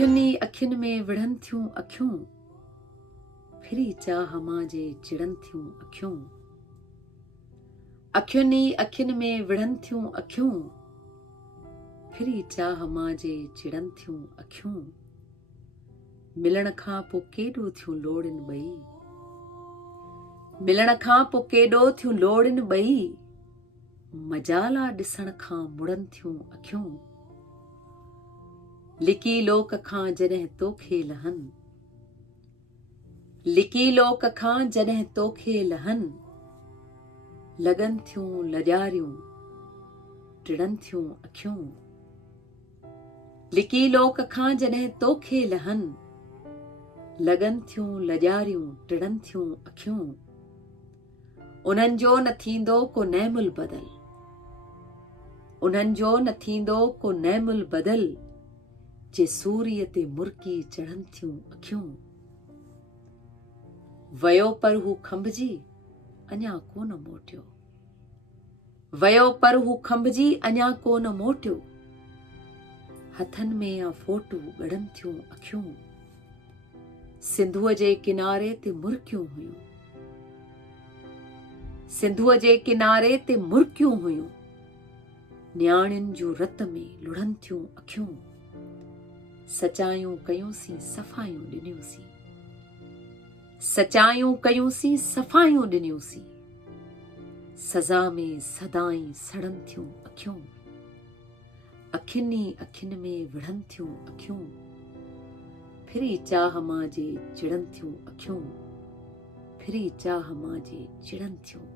अखियुनि में विढ़नि थियूं अखियूं, फिरी चाह मां जे चिड़नि थियूं अखियूं। अखियुनि में विढ़नि थियूं अखियूं, फिरी चाह मां जे चिड़नि थियूं अखियूं। मिलण खां पोइ केॾो थियूं लोड़नि ॿई, मिलण खां पोइ केॾो थियूं लोड़नि ॿई, मजाला ॾिसण खां मुड़नि थियूं अखियूं। लिकी लोक खां जॾहिं तोखे लहनि, लिकी लोक खां जॾहिं तोखे लहनि, लॻनि थियूं लॼारियूं टिड़नि थियूं अखियूं। लिकी लोक खां जॾहिं तोखे लहनि, लॻनि थियूं लॼारियूं टिड़नि थियूं अखियूं। उन्हनि जो न थींदो को नैमुल बदल, उन्हनि जो न थींदो को नैमुल बदल, जे सूर्य ते मुर्की चढ़नि थियूं अखियूं। वयो पर हू खंभजी अञा कोन मोटियो, वयो पर हू खंभजी अञा कोन मोटियो, हथनि में आ फोटू ॻड़नि थियूं अखियूं। सिंधुअ जे किनारे ते मुर्कियूं हुयूं, सिंधुअ जे किनारे ते मुर्कियूं हुयूं, न्याणियुनि जूं रत में लुढ़नि थियूं अखियूं। सचायूं कयूंसीं सफ़ायूं ॾिनियूंसीं, सचायूं कयूंसीं सफ़ायूं ॾिनियूंसीं, सज़ा में सदाईं सड़नि थियूं अखियूं। अखियुनि में विढ़नि थियूं अखियूं, फिरी चाह मां जे चिड़नि थियूं अखियूं, फिरी चाह मां जे चिड़नि थियूं